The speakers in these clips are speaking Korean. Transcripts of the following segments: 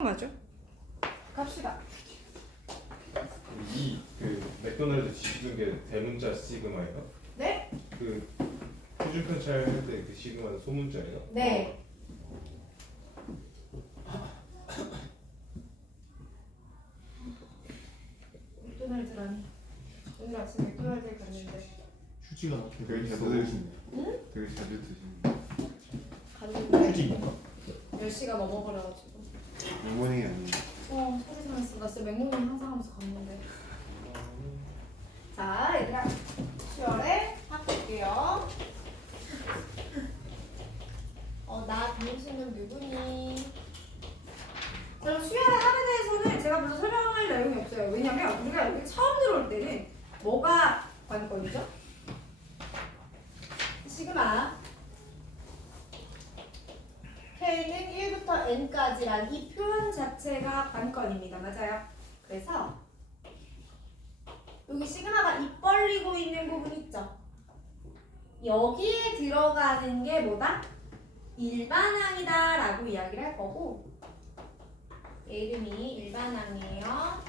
맞아? 갑시다. 그 맥도날드 지시는 게 대문자 시그마예요? 네? 그 표준 편차할 때 그 시그마는 소문자예요? 네. 맥도날드라니. 오늘 아침 맥도날드에 갔는데 휴지가 나한테 되게 잘 드시네. 응? 되게 잘 드시네. 갔는데 휴지인가? 10시가 넘어버려가지고 어머니 아니에요? 소리 지르면서 나 진짜 맥모닝 항상 하면서 갔는데. 자 얘들아, 수열에 바꿀게요. 나 당신은 누구니? 자, 그럼 수열의 합에 대해서는 제가 별로 설명할 내용이 없어요. 왜냐면 우리가 여기 처음 들어올 때는 뭐가 관건이죠? 시그마 K는 1부터 N까지란 이 표현 자체가 관건입니다. 맞아요? 그래서 여기 시그마가 입 벌리고 있는 부분 있죠? 여기에 들어가는 게 뭐다? 일반항이다 라고 이야기를 할 거고, 얘 이름이 일반항이에요.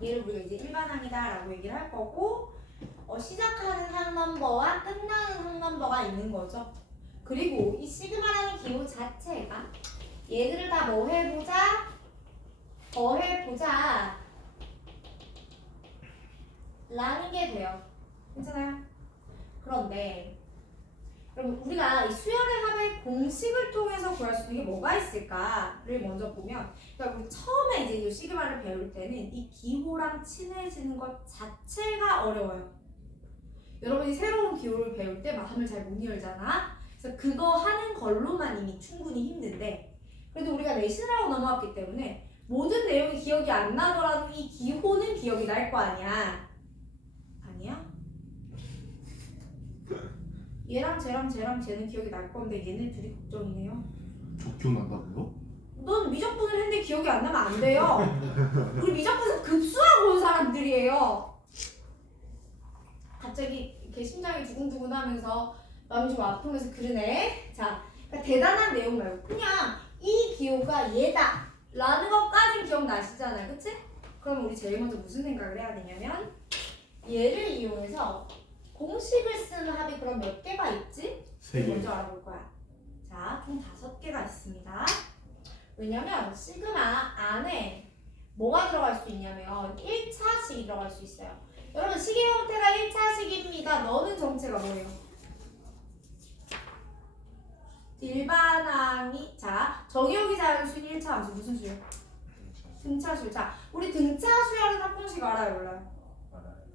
얘를 우리가 이제 일반항이다 라고 얘기를 할 거고, 시작하는 항 넘버와 끝나는 항 넘버가 있는 거죠. 그리고 이 시그마라는 기호 자체가 얘들을 다 뭐 해보자? 더해보자 라는 게 돼요. 괜찮아요? 그런데 그럼 우리가 이 수열의 합의 공식을 통해서 구할 수 있는 게 뭐가 있을까를 먼저 보면, 그러니까 우리 처음에 이제 이 시그마를 배울 때는 이 기호랑 친해지는 것 자체가 어려워요. 여러분이 새로운 기호를 배울 때 마음을 잘 못 열잖아. 그래서 그거 하는 걸로만 이미 충분히 힘든데, 그래도 우리가 내신이라고 넘어왔기 때문에 모든 내용이 기억이 안 나더라도 이 기호는 기억이 날 거 아니야. 아니야? 얘랑 쟤랑 쟤는 기억이 날 건데 얘네 둘이 걱정이네요. 저 기억난다고요? 넌 미적분을 했는데 기억이 안 나면 안 돼요. 우리 미적분에서 급수하고 온 사람들이에요. 갑자기 이렇게 심장이 두근두근 하면서 마음이 좀 아프면서 그러네. 자, 그러니까 대단한 내용 말고 그냥 이 기호가 얘다 라는 것까진 기억나시잖아요. 그치? 그럼 우리 제일 먼저 무슨 생각을 해야 되냐면, 얘를 이용해서 공식을 쓰는 합이 그럼 몇 개가 있지? 세 개. 먼저 알아볼 거야. 자, 총 5개가 있습니다. 왜냐면 시그마 안에 뭐가 들어갈 수 있냐면 1차식이 들어갈 수 있어요. 여러분, 식의 형태가 1차식입니다. 너는 정체가 뭐예요? 일반항이, 자, 정의역이 자연수인 1차 함수 무슨 수요? 등차수. 자, 우리 등차 수열은 합공식 알아요, 몰라요?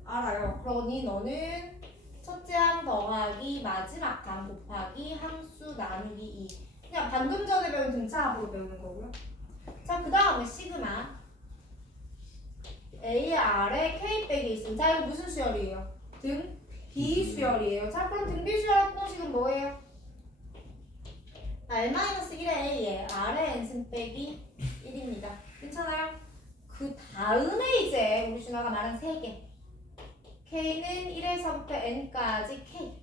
알아요. 그러니 너는 첫째 항 더하기 마지막 항 곱하기 항수 나누기 2. 그냥 방금 전에 배운 등차합으로 배우는 거고요. 자, 그 다음에 시그마 A 아래 K 빼기 있음. 자, 이거 무슨 수열이에요? 등 B 수열이에요. 자, 그럼 등 B 수열 합공식은 뭐예요? R-1의 A에 R의 N승 빼기 1입니다. 괜찮아요? 그 다음에 이제 우리 준아가 말한 3개. K는 1에서부터 N까지 K.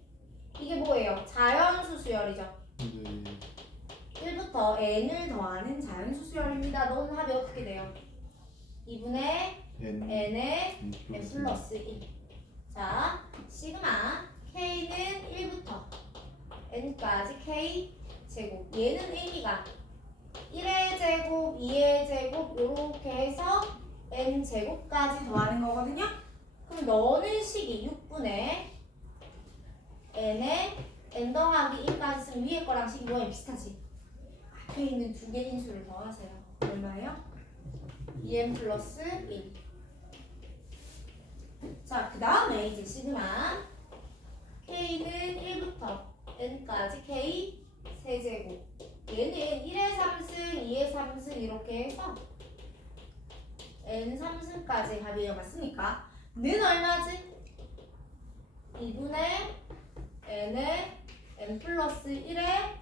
이게 뭐예요? 자연수 수열이죠. 네. 1부터 N을 더하는 자연수 수열입니다. 너는 합이 어떻게 돼요? 2분의 N에 N 플러스 1. 자, 시그마 K는 1부터 N까지 K 제곱. 얘는 의미가 1의 제곱, 2의 제곱 이렇게 해서 N 제곱까지 더하는 거거든요. 그럼 너는 식이 6분의 N에 N 더하기 1까지 쓰면 위에 거랑 식이 뭐에 비슷하지? 앞에 있는 두 개 인수를 더하세요. 얼마예요? 2N 플러스 1. 자, 그 다음에 이제 시그마 K는 1부터 N까지 K 세제곱. 얘는 1의 3승, 2의 3승 이렇게 해서 N 3승까지 합이에요. 맞습니까? 는 얼마지? 2분의 N에 N 플러스 1의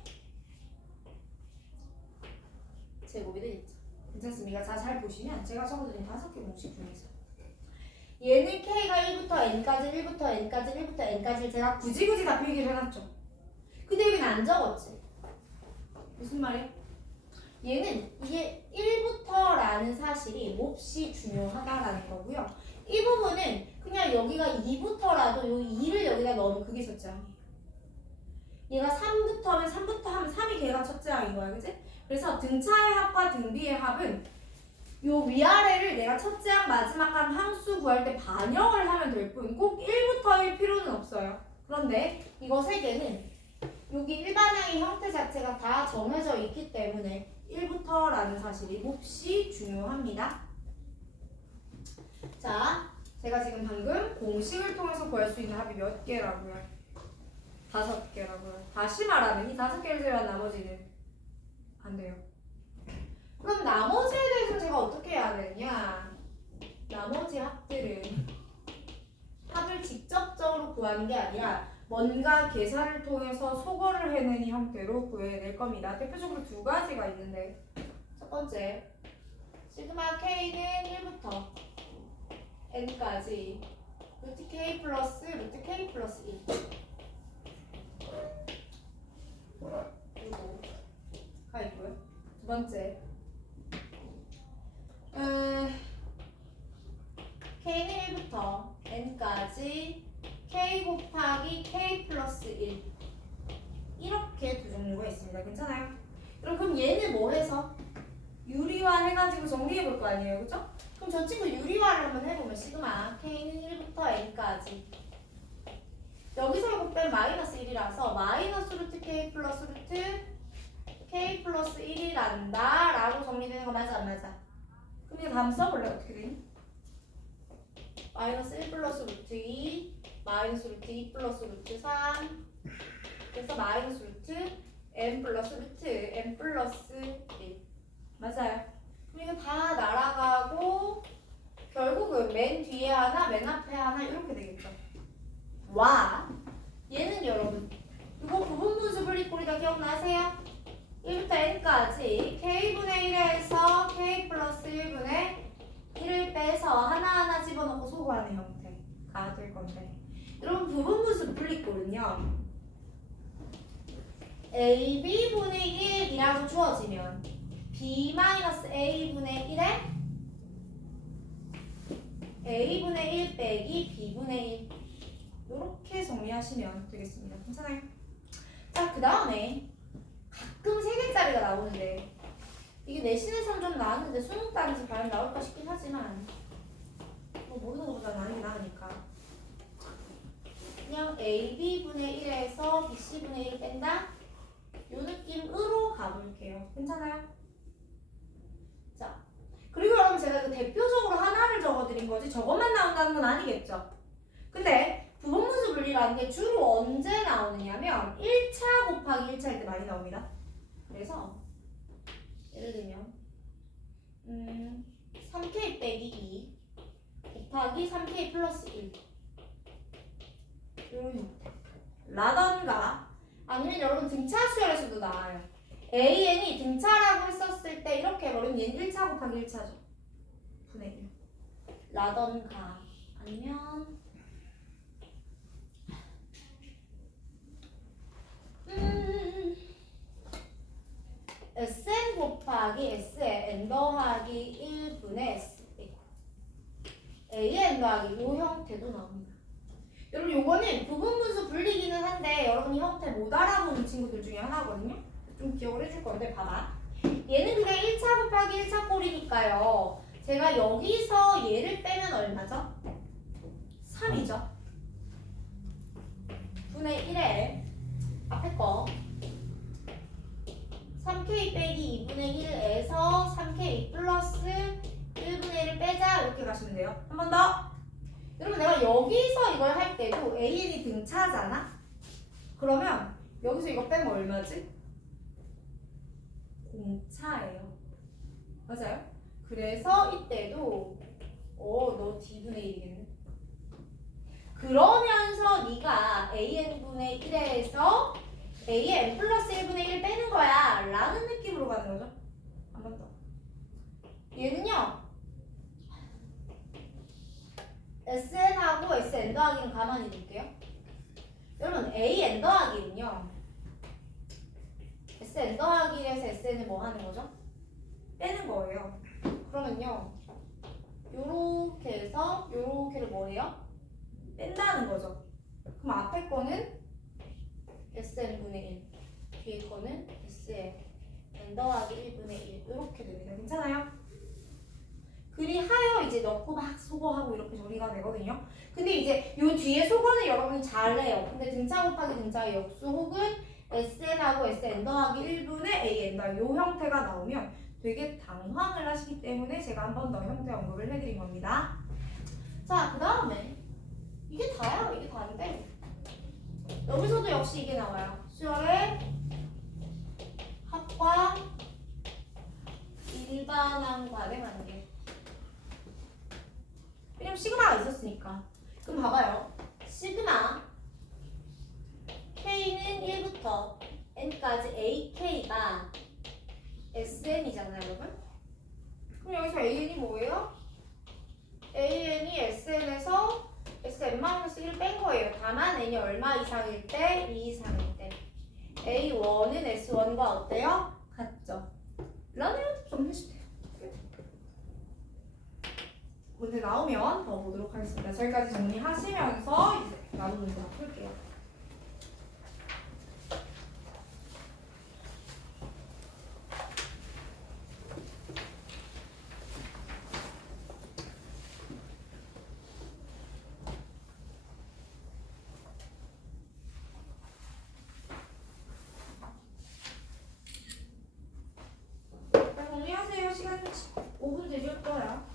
제곱이 되겠죠. 괜찮습니까? 자, 잘 보시면 제가 적어드린 5개 공식 중에서 얘는 K가 1부터 N까지 1부터 N까지 1부터 N까지를 제가 굳이 다 필기를 해놨죠. 근데 여기는 안 적었지. 무슨 말이야? 얘는 이게 1부터라는 사실이 몹시 중요하다라는 거고요. 이 부분은 그냥 여기가 2부터라도 요 2를 여기다 넣으면 그게 첫째항이에요. 얘가 3부터면 3부터 하면 3이 걔가 첫째항인 거야, 그치? 그래서 등차의 합과 등비의 합은 요 위아래를 내가 첫째항 마지막항 항수 구할 때 반영을 하면 될 뿐 꼭 1부터일 필요는 없어요. 그런데 이거 세 개는 여기 일반항의 형태 자체가 다 정해져 있기 때문에 1부터라는 사실이 몹시 중요합니다. 자, 제가 지금 방금 공식을 통해서 구할 수 있는 합이 몇 개라고요? 5개라고요. 다시 말하면 이 5개를 제외한 나머지는 안 돼요. 그럼 나머지에 대해서 제가 어떻게 해야 되냐? 나머지 합들은 합을 직접적으로 구하는 게 아니라 뭔가 계산을 통해서 소거를 해내는 형태로 구해낼 겁니다. 대표적으로 두 가지가 있는데 첫 번째, 시그마 k는 1부터 n까지 루트 k 플러스 루트 k 플러스 1 그리고 가 있고요. 두 번째, k는 1부터 n까지 k 곱하기 k 플러스 1 이렇게 두 종류가 있습니다. 괜찮아요? 그럼 얘는 뭐 해서? 유리화 해가지고 정리해 볼 거 아니에요, 그죠? 그럼 저 친구 유리화를 한번 해보면 시그마 k는 1부터 n까지 여기서 곱빼면 마이너스 1이라서 마이너스 루트 k 플러스 루트 k 플러스 1이란다 라고 정리되는 거 맞아 안 맞아? 그럼 이제 다음 써볼래? 어떻게 되니? 마이너스 1 플러스 루트 2 마이너스 루트 2 플러스 루트 3 그래서 마이너스 루트 n 플러스 루트 n 플러스 1 맞아요. 그럼 이거 다 날아가고 결국은 맨 뒤에 하나 맨 앞에 하나 이렇게 되겠죠. 와 얘는 여러분 이거 부분분수 분리꼴이다 기억나세요? 1부터 n까지 k분의 1에서 k 플러스 1분의 1을 빼서 하나하나 집어넣고 소거하는 형태가 될 건데 여러분 부분분수 분리꼴은요 ab분의 1이라고 주어지면 b-a분의 1에 a분의 1 빼기 b분의 1 이렇게 정리하시면 되겠습니다. 괜찮아요? 자, 그 다음에 가끔 3개짜리가 나오는데 이게 내신에서는 좀 나왔는데 수능 따라서 과연 나올까 싶긴 하지만 뭐 모르는 것보다 나는 게 나으니까 그냥 ab분의 1에서 bc분의 1 뺀다? 요 느낌으로 가볼게요. 괜찮아요? 자, 그리고 여러분 제가 그 대표적으로 하나를 적어드린 거지 저것만 나온다는 건 아니겠죠? 근데 부분분수 분리라는 게 주로 언제 나오느냐면 1차 곱하기 1차일 때 많이 나옵니다. 그래서 예를 들면 3k 빼기 2 곱하기 3k 플러스 1 이런 형태 라던가 아니면 여러분 등차 수열에서도 나와요. AN이 등차라고 했었을 때 이렇게 해버리면 얘는 1차 곱하기 1차죠. 분의 1 라던가 아니면 Sn 곱하기 Sn 더하기 1분의 S AN 더하기 요 형태도 나옵니다. 여러분 요거는 부분분수 분리기는 한데 여러분이 형태 못 알아보는 친구들 중에 하나거든요. 좀 기억을 해줄 건데 봐봐. 얘는 그냥 1차 곱하기 1차 꼴이니까요. 제가 여기서 얘를 빼면 얼마죠? 3이죠. 분의 1에 앞에 거 3k 빼기 2분의 1에서 3k 플러스 1분의 1을 빼자 이렇게 가시면 돼요. 한 번 더. 여러분 내가 여기서 이걸 할 때도 AN이 등차잖아? 그러면 여기서 이거 빼면 얼마지? 공차예요. 맞아요? 그래서 이때도 너 D분의 1이겠네. 그러면서 네가 AN분의 1에서 AN 플러스 1분의 1 빼는 거야 라는 느낌으로 가는 거죠. 한 번 더. 얘는요 SN하고 SN 더하기는 가만히 둘게요. 여러분 AN 더하기는요 SN 더하기 1에서 SN을 뭐 하는 거죠? 여기서 요렇게를 뭐예요? 뺀다는 거죠. 그럼 앞에 거는 SN분의 1, 뒤에 거는 SN n 더하기 1분의 1 이렇게 됩니다. 괜찮아요? 그리하여 이제 넣고 막 소거하고 이렇게 정리가 되거든요. 근데 이제 요 뒤에 소거는 여러분이 잘해요. 근데 등차 곱하기 등차의 역수 혹은 SN하고 SN 더하기 1분의 AN 요 형태가 나오면 되게 당황을 하시기 때문에 제가 한 번 더 형태 언급을 해드린 겁니다. 자, 그 다음에 이게 다야. 이게 다인데 여기서도 역시 이게 나와요. 수열의 합과 일반항관의 관계. 왜냐면 시그마가 있었으니까. 그럼 봐봐요. 시그마 K는 1부터 N까지 AK가 SN이잖아요, 여러분? 그럼 여기서 AN이 뭐예요? AN이 SN에서 SN-1 뺀 거예요. 다만 N이 얼마 이상일 때? 2 이상일 때. A1은 S1과 어때요? 같죠? 라네요? 좀 해주세요. 문제 나오면 더 보도록 하겠습니다. 저기까지 정리하시면서 이제 남은 문제 풀게요. 정리하세요. 시간 5분 되실 거야.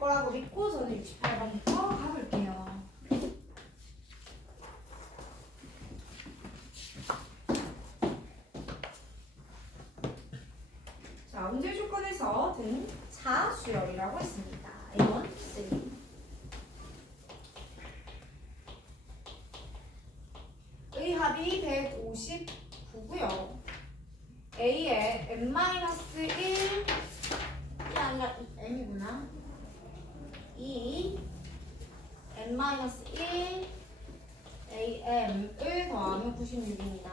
거라고 믿고 저는 68번부터 가볼게요. 자, 문제 조건에서 등차 수열이라고 했습니다. A1, 3. 의합이 159고요. A에 n-1이 아니라 m이구나. 2 n-1 am을 더하면 96입니다.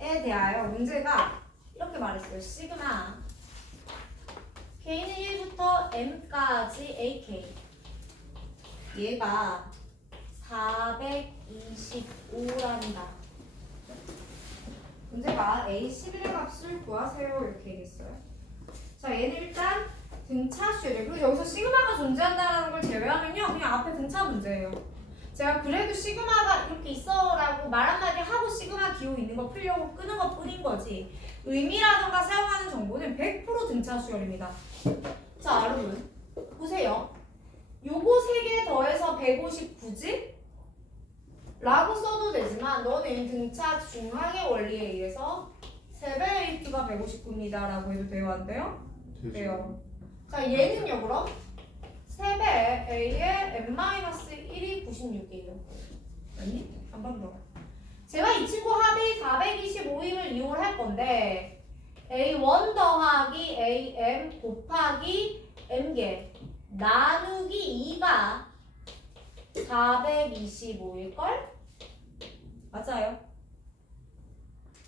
에 대하여 문제가 이렇게 말했어요. 시그마 k는 1부터 m까지 ak 얘가 425라는다. 문제가 A11의 값을 구하세요 이렇게 얘기했어요. 자, 얘는 일단 등차수열이에요. 그리고 여기서 시그마가 존재한다는 걸 제외하면요 그냥 앞에 등차 문제예요. 제가 그래도 시그마가 이렇게 있어라고 말 한마디 하고 시그마 기호 있는 거 풀려고 끄는 것 뿐인 거지 의미라던가 사용하는 정보는 100% 등차수열입니다. 자, 여러분 보세요. 요거 3개 더해서 159지? 라고 써도 되지만 너는 등차 중항의 원리에 의해서 3배의 A가 159입니다 라고 해도 돼요? 안 돼요? 돼요. 자, 얘는요 그럼 3배 A의 n-1이 96이에요. 아니? 한 번 더. 제가 이 친구 합이 425임을 이용을 할 건데 A1 더하기 AM 곱하기 M개 나누기 2가 425일걸? 맞아요.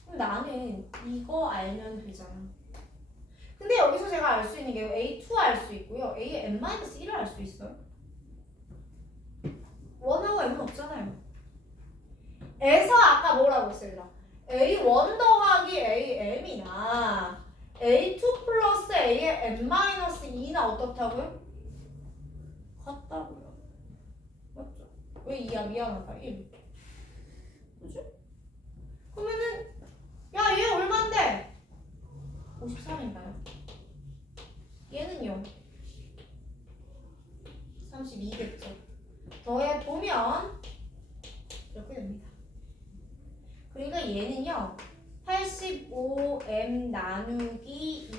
그럼 나는 이거 알면 되잖아. 근데 여기서 제가 알 수 있는 게 A2 알 수 있고요. A의 n-1을 알 수 있어요. 1하고 m은 없잖아요. 에서 아까 뭐라고 했어요? A1 더하기 AM이나 A2 플러스 A의 n-2나 어떻다고요? 같다고요. 맞죠? 왜 2야? 미안하다. 1. 그지? 그러면은 야, 얘 얼만데? 53인가요? 얘는요? 32겠죠. 더해보면 이렇게 됩니다. 그러니까 얘는요 85m 나누기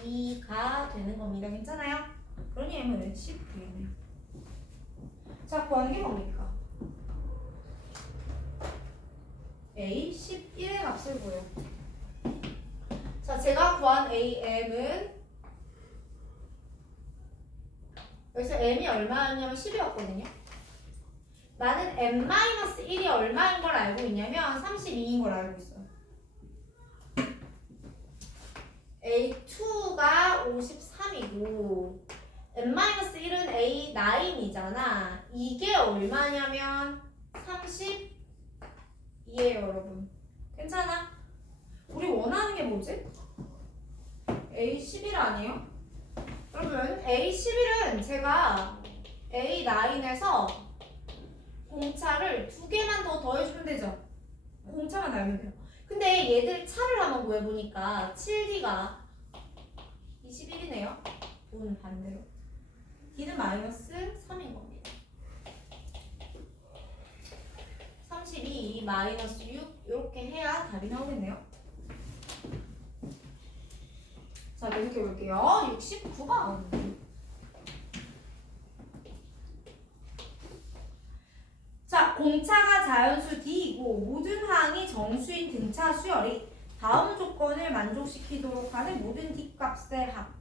2가 되는 겁니다. 괜찮아요? 그러니 m은 10 되겠네요. 자, 구하는 게 뭡니까? A 11의 값을 구해요. 자, 제가 구한 AM은 여기서 M이 얼마였냐면 10이었거든요. 나는 n-1이 얼마인 걸 알고 있냐면 32인 걸 알고 있어요. A2가 53이고 n-1은 A9이잖아. 이게 얼마냐면 32예요, 여러분. 괜찮아? 우리 원하는 게 뭐지? A11 아니에요? 그러면 A11은 제가 A9에서 공차를 2개만 더 더해주면 되죠? 공차만 알면 돼요. 근데 얘들 차를 한번 구해보니까 7D가 21이네요. 돈 반대로. D는 마이너스 3인 겁니다. 32 마이너스 6 이렇게 해야 답이 나오겠네요. 자, 넘겨볼게요. 69번. 자, 공차가 자연수 D이고 모든 항이 정수인 등차 수열이 다음 조건을 만족시키도록 하는 모든 D 값의 합.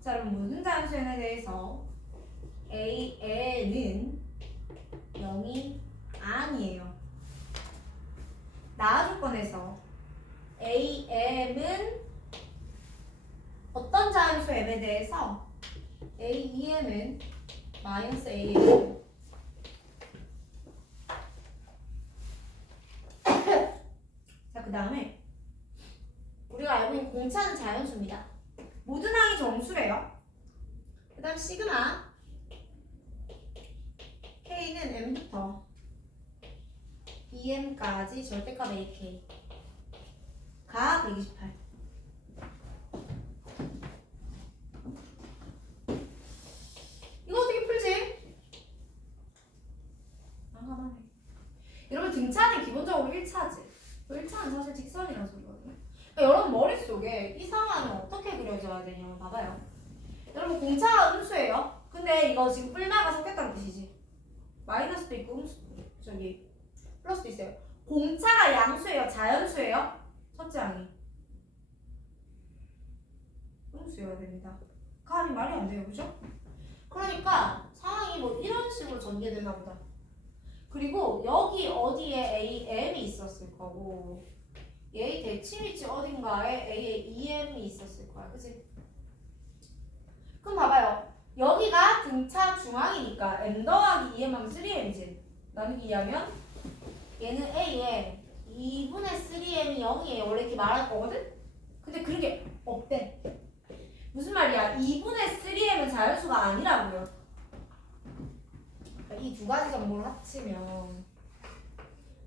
자, 그럼 모든 자연수 n에 대해서 AN은 0이 아니에요. 나 조건에서 AM은 어떤 자연수 m에 대해서 AEM은 마이너스 AM이에요. 자, 그 다음에 우리가 알고 있는 공차는 자연수입니다. 모든 항이 정수래요. 그 다음 시그마 K는 M부터 EM까지 절대값 AK 가 128. 이거 어떻게 수여져야 되냐면 봐봐요. 여러분 공차가 음수예요. 근데 이거 지금 뿔마가 섞였다는 뜻이지. 마이너스도 있고 저기 플러스도 있어요. 공차가 양수예요? 자연수예요? 첫째 항이 음수여야 됩니다. 가하면 말이 안 돼요. 그죠? 그러니까 상황이 뭐 이런 식으로 전개되나 보다. 그리고 여기 어디에 AM이 있었을 거고 얘의 대칭위치 어딘가에 A에 EM이 있었을 거야. 그치? 그럼 봐봐요. 여기가 등차 중앙이니까 M 더하기 EM 하면 3M이지. 나누기 2하면 얘는 A에 2분의 3M이 0이에요. 원래 이렇게 말할 거거든? 근데 그런 게 없대. 무슨 말이야? 2분의 3M은 자연수가 아니라고요. 이 두 가지 정보를 합치면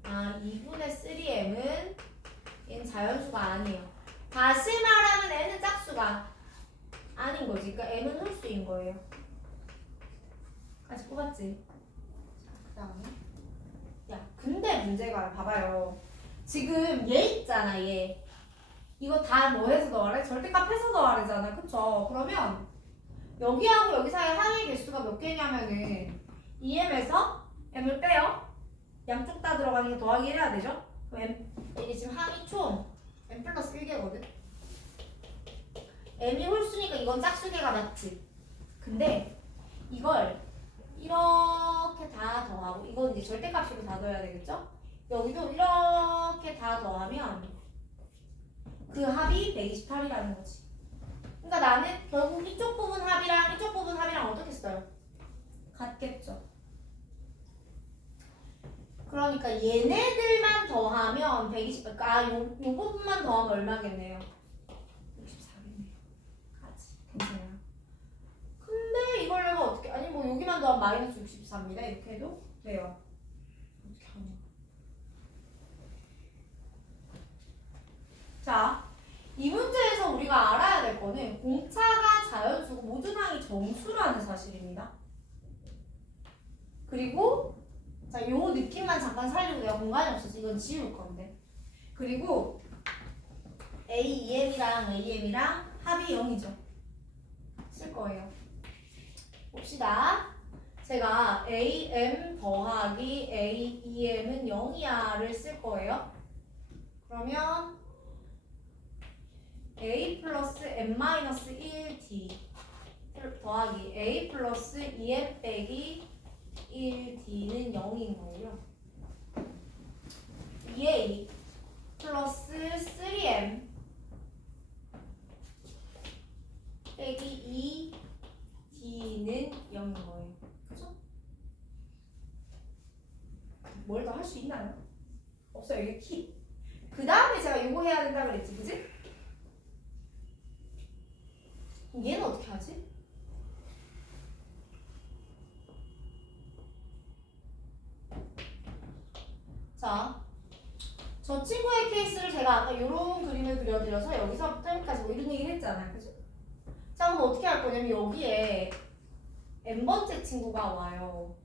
2분의 3M은 얘는 자연수가 아니에요. 다시 말하면 N은 짝수가 아닌 거지. 그러니까 M은 홀수인 거예요. 아직 뽑았지? 그 다음에 야, 근데 문제가 봐봐요. 지금 얘 있잖아, 얘. 이거 다 뭐 해서 넣으래? 절대값 해서 넣으래잖아. 그쵸? 그러면 여기하고 여기 사이 항의 개수가 몇 개냐면은 EM에서 M을 빼요. 양쪽 다 들어가니까 더하기 1 해야 되죠? 그럼 M, 이게 지금 항이 총 M 플러스 1개거든? M이 홀수니까 이건 짝수개가 맞지? 근데 이걸 이렇게 다 더하고 이건 이제 절대값으로 다 더해야 되겠죠? 여기도 이렇게 다 더하면 그 합이 128이라는 거지. 그러니까 나는 결국 이쪽 부분 합이랑 이쪽 부분 합이랑 어떻게 써요? 같겠죠. 그러니까 얘네들만 더하면 120, 요 부분만 더하면 얼마겠네요? 64겠네요. 같이. 괜찮아요. 근데 이걸 내가 어떻게, 아니 뭐 여기만 더하면 마이너스 64입니다. 이렇게 해도 돼요. 어떻게 하냐. 자, 이 문제에서 우리가 알아야 될 거는 공차가 자연수고 모든 항이 정수라는 사실입니다. 그리고 자, 요 느낌만 잠깐 살리고 내가 공간이 없어서 이건 지울 건데. 그리고 AEM이랑 AM이랑 합이 0이죠. 쓸 거예요. 봅시다. 제가 AM 더하기 AEM은 0이야를 쓸 거예요. 그러면 A 플러스 M 마이너스 1D 더하기 A 플러스 2M 빼기 1D는 0인 거고요. 2A 플러스 3M 빼기 2D는 0인 거예요. 그죠? 뭘 더 할 수 있나요? 없어요. 이게 키. 그 다음에 제가 이거 해야 된다 그랬지, 그지? 얘는 어떻게 하지? 자, 저 친구의 케이스를 제가 아까 이런 그림을 그려드려서 여기서부터 여기까지 뭐 이런 얘기를 했잖아요. 그죠? 자, 그럼 어떻게 할 거냐면 여기에 n번째 친구가 와요.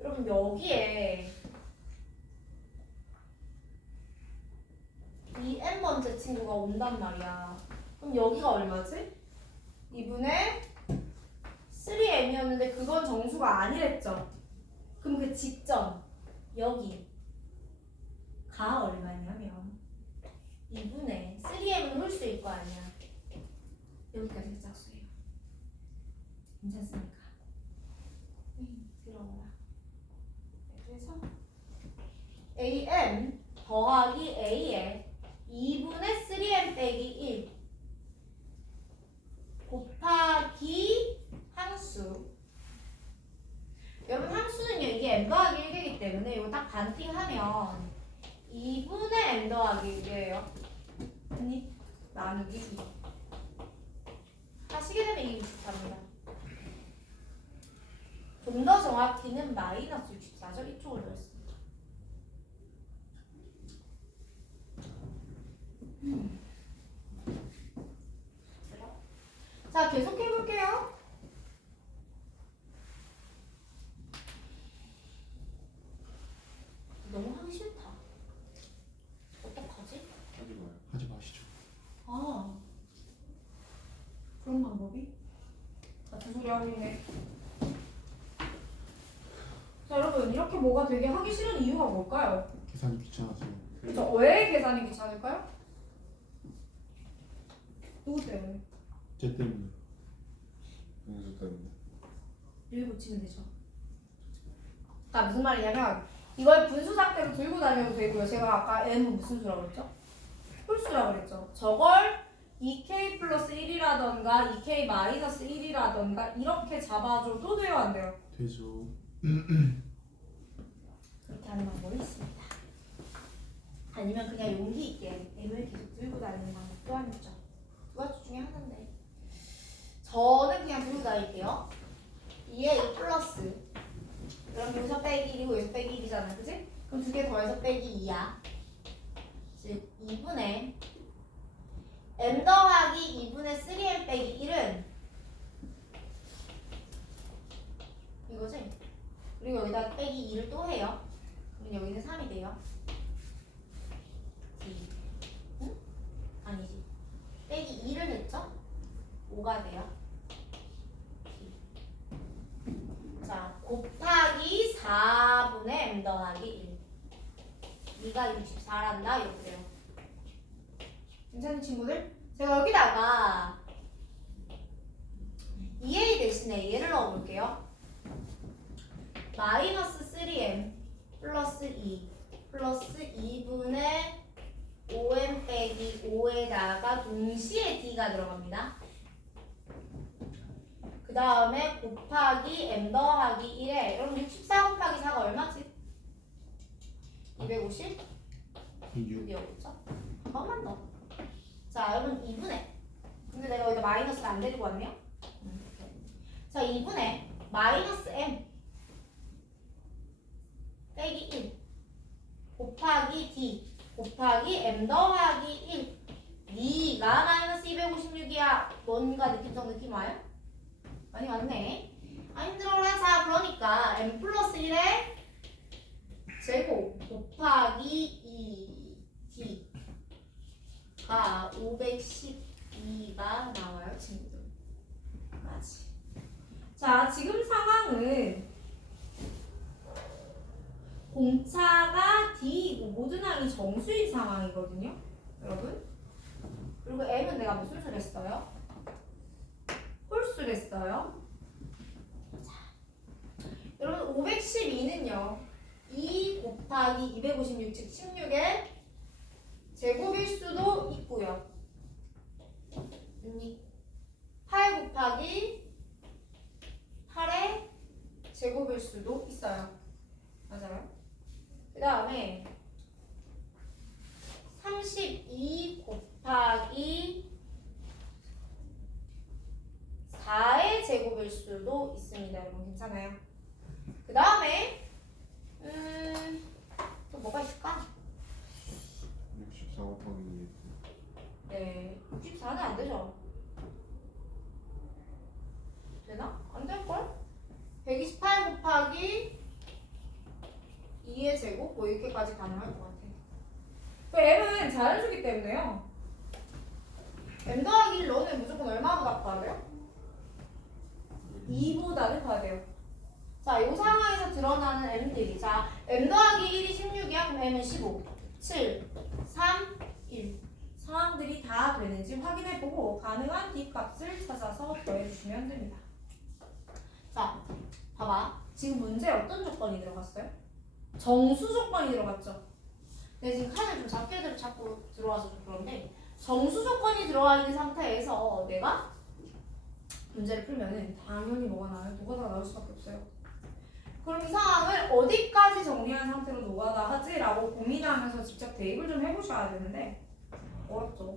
여러분 여기에 이 n번째 친구가 온단 말이야. 그럼 여기가 얼마지? 2분의 3m이었는데 그건 정수가 아니랬죠. 그럼 그 직전 여기 가 얼마냐면 2분의 3m은 홀수일 거 아니야. 여기까지 짝수예요. 괜찮습니까? 들어오라. 그래서 AM 더하기 A에 2분의 3m 빼기 1 곱하기 항수. 여러분 항수는요 이게 m 더하기 1이기 때문에 이거 딱 반띵하면 2분의 m 더하기 1이에요. 나누기 2. 하시게 되면 이게 64입니다. 좀 더 정확히는 마이너스 64죠. 이쪽으로 넣었습니다. 자, 계속 해볼게요. 너무 하기 싫다. 어떡하지? 하지 마요. 하지 마시죠. 아, 그런 방법이? 같은 소리 하고 있네. 자 여러분 이렇게 뭐가 되게 하기 싫은 이유가 뭘까요? 계산이 귀찮아서. 그쵸? 왜 계산이 귀찮을까요? 누구 때문에? 쟤 때문에. 공수 때문에. 여기 붙이면 되죠. 그러니까 무슨 말이냐면 이걸 분수 상태로 들고 다녀도 되고요. 제가 아까 n은 무슨 수라고 그랬죠? 홀수라고 그랬죠. 저걸 2k 플러스 1이라던가 2k 마이너스 1이라던가 이렇게 잡아줘도 돼요 안 돼요? 되죠. 그렇게 하는 방법이 있습니다. 아니면 그냥 용기 있게 n을 계속 들고 다니는 방법 또한 있죠. 두 가지 중에 하나인데 저는 그냥 들고 다닐게요. 2에 2 플러스 그럼 여기서 빼기 1이고 여기서 빼기 1이잖아 그치? 그럼 두 개 더해서 빼기 2야. 즉 2분의 m 더하기 2분의 3m 빼기 1은 이거지? 그리고 여기다 빼기 2를 또 해요. 그럼 여기는 3이 돼요. 응? 아니지. 빼기 2를 했죠? 5가 돼요. 자, 곱하기 4분의 m 더하기 1. 2가 64란다 이렇게 돼요. 괜찮은 친구들? 제가 여기다가 2a 대신에 얘를 넣어볼게요. 마이너스 3m 플러스 2 플러스 2분의 5m 빼기 5에다가 동시에 d가 들어갑니다. 그 다음에 곱하기 m 더하기 1에 여러분 64 곱하기 4가 얼마지? 250? 6. 6이었죠? 한 번만 더. 자 여러분 2분의 근데 내가 여기다 마이너스를 안 데리고 왔네요? 자 2분의 마이너스 m 빼기 1 곱하기 d 곱하기 m 더하기 1 2가 마이너스 256이야. 뭔가 느낌적 느낌 와요? 많이 왔네. 아 힘들어라. 자 그러니까 m 플러스 1의 제곱 곱하기 2d가 512가 나와요 친구들. 맞지? 자 지금 상황은 공차가 d이고 모든 항이 정수인 상황이거든요 여러분. 그리고 m은 내가 무슨 수를 했어요? 홀수를 했어요. 자, 여러분 512는요 2 곱하기 256 즉 16의 제곱일 수도 있고요. 8 곱하기 8의 제곱일 수도 있어요. 맞아요. 그 다음에 32 곱하기 4의 제곱일 수도 있습니다. 여러분 괜찮아요? 그 다음에 또 뭐가 있을까? 64 곱하기 네, 64는 안 되죠. 되나? 안 될걸? 128 곱하기 2의 제곱? 뭐 이렇게까지 가능할 것 같아. 그 m은 자연수기 때문에요. m 더하기 1 넣으면 무조건 얼마보다 커야 돼요? 2보다는 커야 돼요. 자, 이 상황에서 드러나는 m들이 자, m 더하기 1이 16이야? 그럼 m은 15, 7, 3, 1 상황들이 다 되는지 확인해보고 가능한 뒷값을 찾아서 더해주시면 됩니다. 자, 봐봐. 지금 문제에 어떤 조건이 들어갔어요? 정수 조건이 들어갔죠? 근데 지금 칸을 좀 작게 자꾸 들어와서 좀 그런데 정수 조건이 들어와 있는 상태에서 내가 문제를 풀면은 당연히 뭐가 나와요? 노가다가 나올 수밖에 없어요. 그럼 이 상황을 어디까지 정리한 상태로 노가다 하지? 라고 고민하면서 직접 대입을 좀 해보셔야 되는데 어렵죠.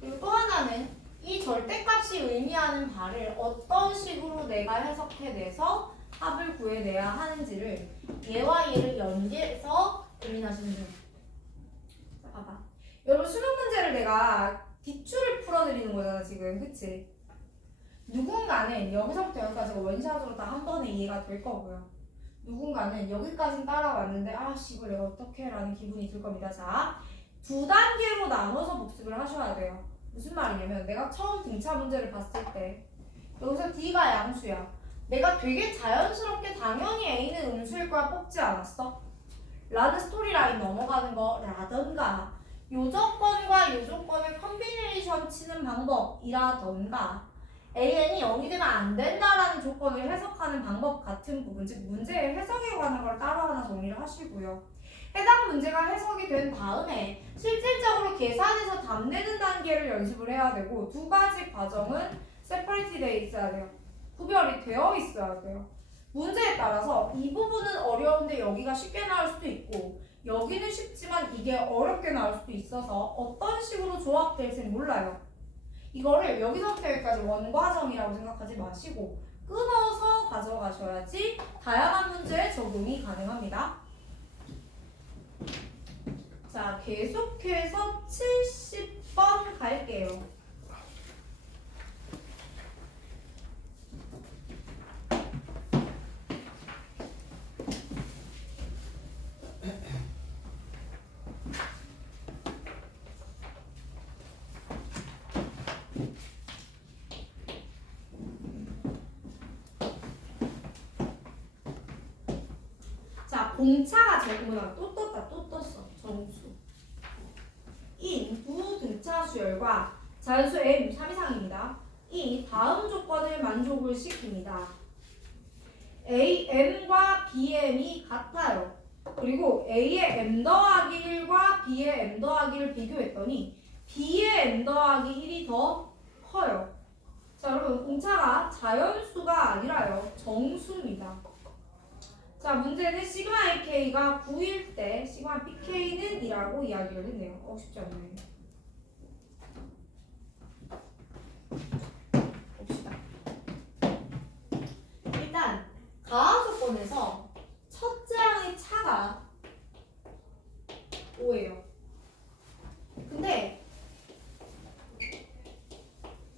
그리고 또 하나는 이 절대값이 의미하는 바를 어떤 식으로 내가 해석해내서 합을 구해내야 하는지를 얘와 얘를 연계해서 고민하시면 돼요. 자, 봐봐. 여러분 수능 문제를 내가 기출을 풀어드리는 거잖아 지금. 그치? 누군가는 여기서부터 여기까지가 원샷으로 다 한 번에 이해가 될 거고요. 누군가는 여기까지 따라왔는데 아씨 이걸 내가 어떻게 해 라는 기분이 들 겁니다. 자, 두 단계로 나눠서 복습을 하셔야 돼요. 무슨 말이냐면 내가 처음 등차 문제를 봤을 때 여기서 D가 양수야. 내가 되게 자연스럽게 당연히 A는 음수일 거야 뽑지 않았어? 라는 스토리라인 넘어가는 거라던가 요 조건과 요 조건을 컨비네이션 치는 방법이라던가 AN이 0이 되면 안 된다라는 조건을 해석하는 방법 같은 부분, 즉 문제의 해석에 관한 걸 따로 하나 정리를 하시고요. 해당 문제가 해석이 된 다음에 실질적으로 계산해서 답 내는 단계를 연습을 해야 되고 두 가지 과정은 세퍼레이트 돼 있어야 돼요. 구별이 되어 있어야 돼요. 문제에 따라서 이 부분은 어려운데 여기가 쉽게 나올 수도 있고 여기는 쉽지만 이게 어렵게 나올 수도 있어서 어떤 식으로 조합될지 몰라요. 이거를 여기서부터 여기까지 원과정이라고 생각하지 마시고 끊어서 가져가셔야지 다양한 문제에 적용이 가능합니다. 자, 계속해서 70번 갈게요. 자, 공차가 제곱은 또 떴다, 또 떴어. 정수. 인 두 등차 수열과 자연수 m 3 이상입니다. 이 다음 조건을 만족을 시킵니다. am과 bm이 같아요. 그리고 a의 m 더하기 1과 b의 m 더하기 1을 비교했더니 b의 m 더하기 1이 더 커요. 자, 여러분 공차가 자연수가 아니라요. 정수입니다. 자, 문제는 시그마 AK가 9일 때 시그마 PK는 2라고 이야기를 했네요. 쉽지 않네. 봅시다. 일단 가하조건에서 첫째 항의 차가 5예요. 근데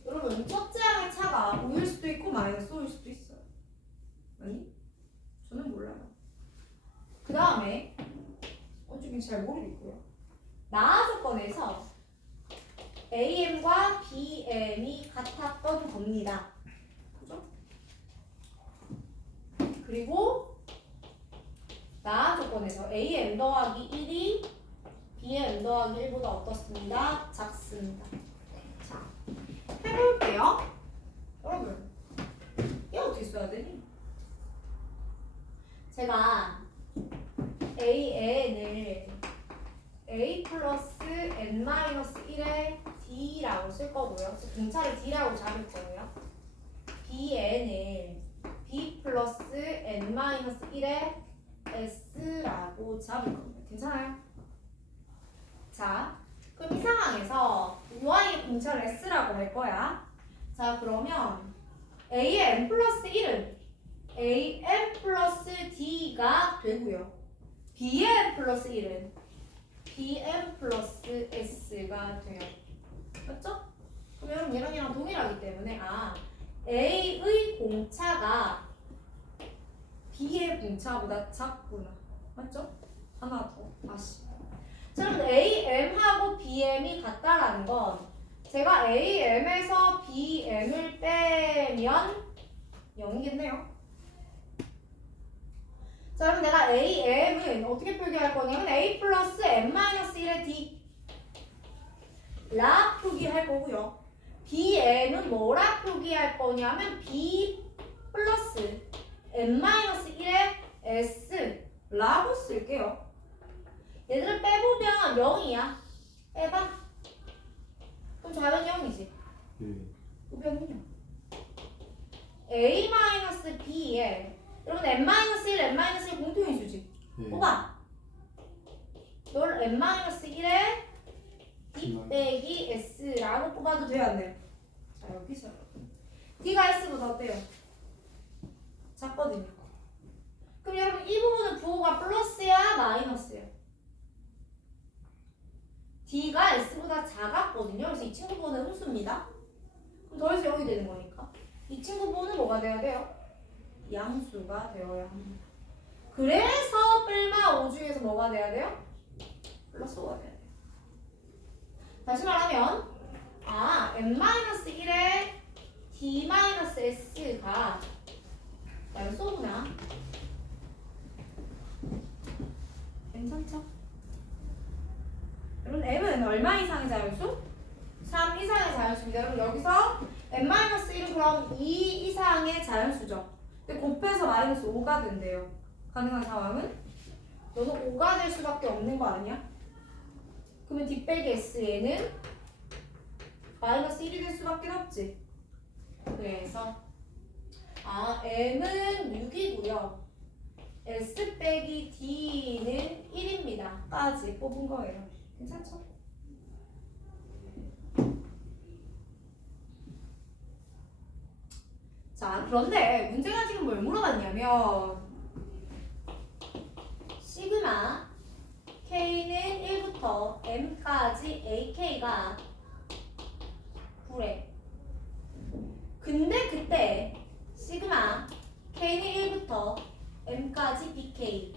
여러분 첫째 항의 차가 5일 수도 있고 마이너스 5일 수도 있어요. 아니? 저는 몰라요. 그 다음에 어쩌긴 잘 모르겠고요. 나아 조건에서 AM과 BM이 같았던 겁니다. 그죠? 그리고 나아 조건에서 AM 더하기 1이 BM 더하기 1보다 어떻습니다? 작습니다. 자, 해볼게요. 여러분, 이거 어떻게 써야 되니? 제가 AN을 A 플러스 N 마이너스 1의 D라고 쓸 거고요. 등차를 D라고 잡을 거고요. BN을 B 플러스 N 마이너스 1의 S라고 잡을 겁니다. 괜찮아요? 자, 그럼 이 상황에서 이 아이의 등차를 S라고 할 거야. 자, 그러면 A의 N 플러스 1은 AM 플러스 D가 되고요. B의 M 플러스 1은 BM 플러스 S가 돼요. 맞죠? 그럼 여러분 얘랑 동일하기 때문에 A의 공차가 B의 공차보다 작구나. 맞죠? 하나 더 다시. 자, 그럼 AM하고 BM이 같다라는 건 제가 AM에서 BM을 빼면 0이겠네요. 자, 그럼 내가 AM은 어떻게 표기할 거냐면 A 플러스 M 마이너스 1의 D 라 표기할 거고요. BM은 뭐라 표기할 거냐면 B 플러스 M 마이너스 1의 S 라고 쓸게요. 얘들을 빼보면 0이야. 빼봐. 그럼 좌변 0이지. 네. 우변은 0. A 마이너스 B에 여러분 n-1, n-1 공통인수지. 네. 뽑아. 이걸 n-1에 D 빼기 S라고 뽑아도 돼요, 안 돼요? 자, 여기서 D가 S보다 어때요? 작거든요. 그럼 여러분 이 부분은 부호가 플러스야, 마이너스야? D가 S보다 작았거든요. 그래서 이 친구 부호는 음수입니다. 그럼 더해서 0이 되는 거니까 이 친구 부호는 뭐가 돼야 돼요? 양수가 되어야 합니다. 그래서 뿔마 5 중에서 뭐가 돼야 돼요? 플러스 5가 돼야 돼요. 다시 말하면 n-1에 d-s가 연소구나. 괜찮죠? 여러분 m은 얼마 이상의 자연수? 3 이상의 자연수입니다. 여러분 여기서 n-1은 그럼 2 이상의 자연수죠. 근데 곱해서 마이너스 5가 된대요. 가능한 상황은? 너는 5가 될 수밖에 없는 거 아니야? 그러면 d 빼기 s에는 마이너스 1이 될 수밖에 없지. 그래서 m은 6이고요. s 빼기 d는 1입니다. 까지 뽑은 거예요. 괜찮죠? 자, 그런데 문제가 지금 뭘 물어봤냐면 시그마 k는 1부터 m까지 ak가 9래. 근데 그때 시그마 k는 1부터 m까지 bk를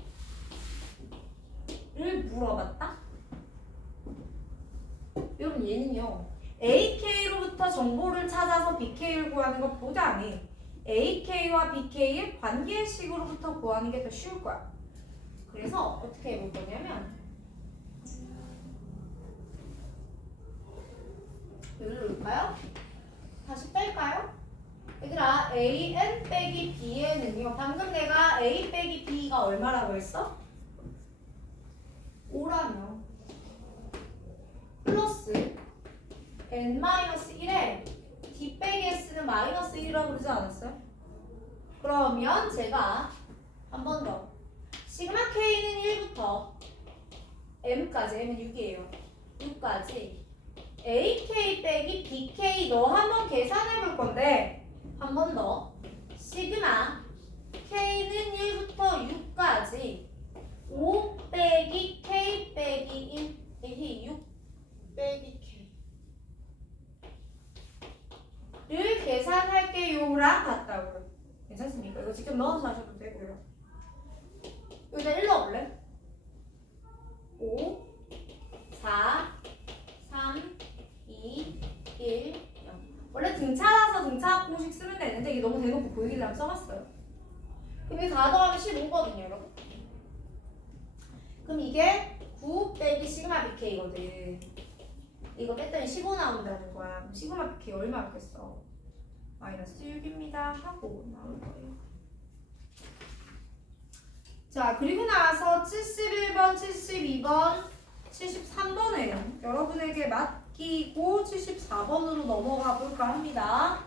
물어봤다? 여러분 얘는요 ak로부터 정보를 찾아서 bk를 구하는 것보다는 ak와 bk의 관계식으로부터 구하는 게 더 쉬울 거야. 그래서 어떻게 해볼 거냐면 여기를 놓을까요? 다시 뺄까요? 얘들아 an 빼기 b에는요 방금 내가 a 빼기 b가 얼마라고 했어? 5라며 플러스 n-1에 d 빼기 s는 마이너스 1이라고 그러지 않았어요? 그러면 제가 한 번 더 시그마 k는 1부터 m까지 m은 6이에요 6까지 AK 빼기 BK 너 한번 계산해 볼 건데 한 번 더 시그마 K는 1부터 6까지 5 빼기 K 빼기 1 6 빼기 K를 계산할게요랑 같다고요. 괜찮습니까? 이거 직접 넣어서 하셔도 되고요. 여기다 1 넣어볼래? 5 4 3 2, 1, 0. 원래 등차라서 등차 공식 쓰면 되는데 이게 너무 대놓고 보이길래 한번 써봤어요. 그럼 이게 4 더하면 15거든요, 여러분. 그럼 이게 9 빼기 시그마 BK거든. 이거 뺐더니 15 나온다는 거야. 그럼 시그마 BK 얼마였겠어? 마이너스 6입니다. 하고 나올 거예요. 자, 그리고 나서 71번, 72번, 73번에요. 여러분에게 맡기고 74번으로 넘어가 볼까 합니다.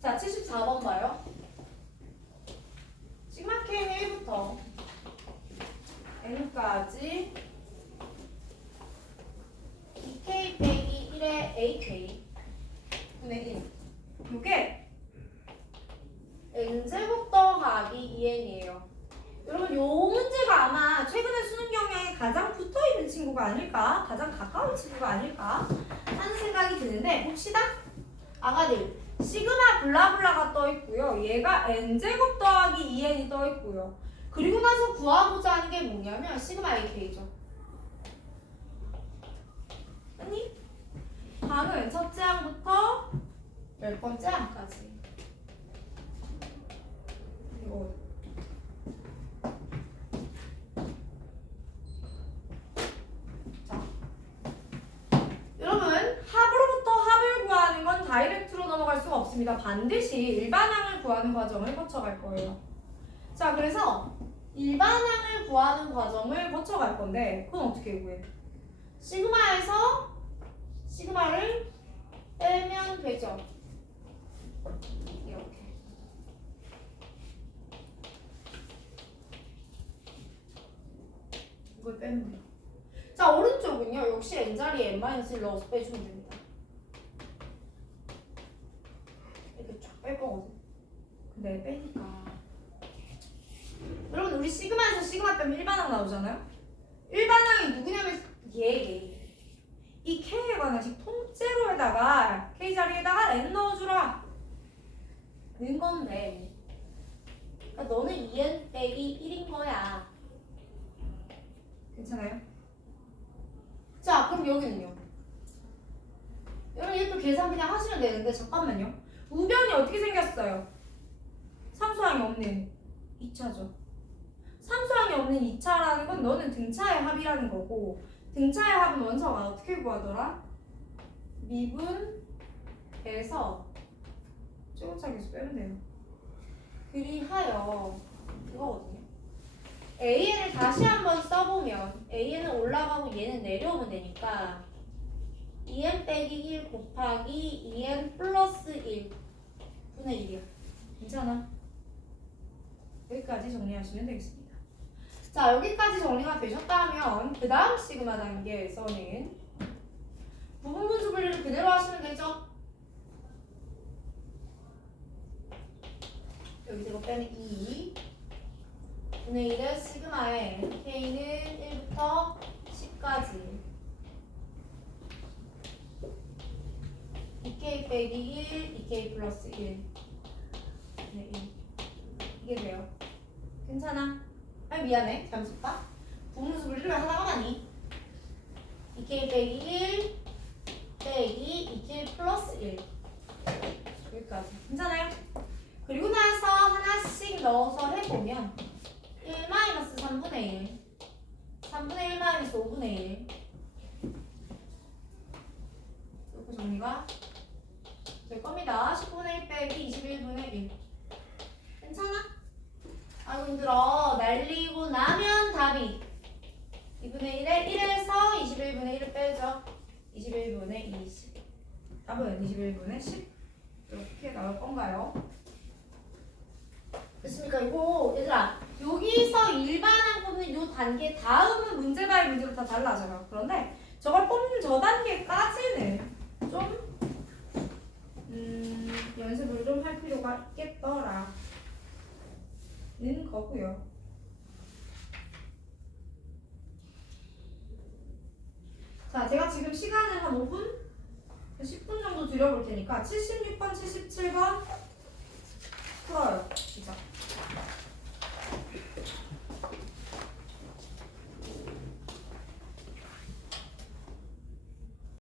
자, 74번 봐요. 시그마 K는 1부터 N까지 BK 빼기 1의 AK 분의 1. 요게 n제곱 더하기 2n이에요. 여러분 요 문제가 아마 최근에 수능 경향에 가장 붙어있는 친구가 아닐까? 가장 가까운 친구가 아닐까? 하는 생각이 드는데 봅시다. 아가들 시그마 블라블라가 떠있고요. 얘가 n제곱 더하기 2n이 떠있고요. 그리고 나서 구하고자 하는 게 뭐냐면 시그마 ak죠. 아니? 방은 첫째 항부터 10번째 항까지. 이거 자, 여러분 합으로부터 합을 구하는 건 다이렉트로 넘어갈 수가 없습니다. 반드시 일반항을 구하는 과정을 거쳐갈 거예요. 자, 그래서 일반항을 구하는 과정을 거쳐갈 건데 그건 어떻게 구해? 시그마에서 시그마를 빼면 되죠. 이렇게. 이걸 빼면 돼요. 자, 오른쪽은요. 역시 n자리에 n-1 넣어서 빼주면 됩니다. 이렇게 쫙 뺄 거거든. 근데 빼니까 여러분 우리 시그마에서 시그마 빼면 일반항 나오잖아요? 일반항이 누구냐면 얘. 이 K에 관한 통째로에다가 K 자리에다가 N 넣어주라 는 건데 그러니까 너는 2n 빼기 1인 거야. 괜찮아요? 자, 그럼 여기는요? 여러분 이것도 계산 그냥 하시면 되는데 잠깐만요. 우변이 어떻게 생겼어요? 삼수항이 없는 2차죠. 삼수항이 없는 2차라는 건 너는 등차의 합이라는 거고, 등차의 합은 원서가 어떻게 구하더라? 미분에서 조금차기수 빼면 돼요. 그리하여 이거거든요. AN을 다시 한번 써보면 AN은 올라가고 얘는 내려오면 되니까 2n 빼기 1 곱하기 2n 플러스 1 분의 1이야. 괜찮아? 여기까지 정리하시면 되겠습니다. 자, 여기까지 정리가 되셨다면 그 다음 시그마 단계에서는 부분 분수 분리를 그대로 하시면 되죠? 여기서 이거 빼면 2 분의 1의 시그마에 k는 1부터 10까지 2k 빼기 1, 2k 플러스 1 분의 1 이게 돼요. 괜찮아? 아니 미안해 잠시만. 부분수 분리를 왜 하다가 가니? 2k 빼기 1 빼기 2k 플러스 1 여기까지 괜찮아요? 그리고 나서 하나씩 넣어서 해보면 1 마이너스 3분의 1 3분의 1 마이너스 5분의 1 이렇게 정리가 될 겁니다. 10분의 1 빼기 21분의 1 괜찮아? 아이고 힘들어. 날리고 나면 답이 2분의 1에 1에서 21분의 1을 빼죠. 21분의 20 답은 21분의 10 이렇게 나올 건가요? 됐습니까? 이거 얘들아 여기서 일반항 뽑는 요 단계 다음은 문제 바이 문제로 다 달라져요. 그런데 저걸 뽑는 저 단계까지는 좀 연습을 좀 할 필요가 있겠더라 는 거고요. 자, 제가 지금 시간을 한 5분? 10분 정도 드려볼 테니까 76번, 77번 풀어요.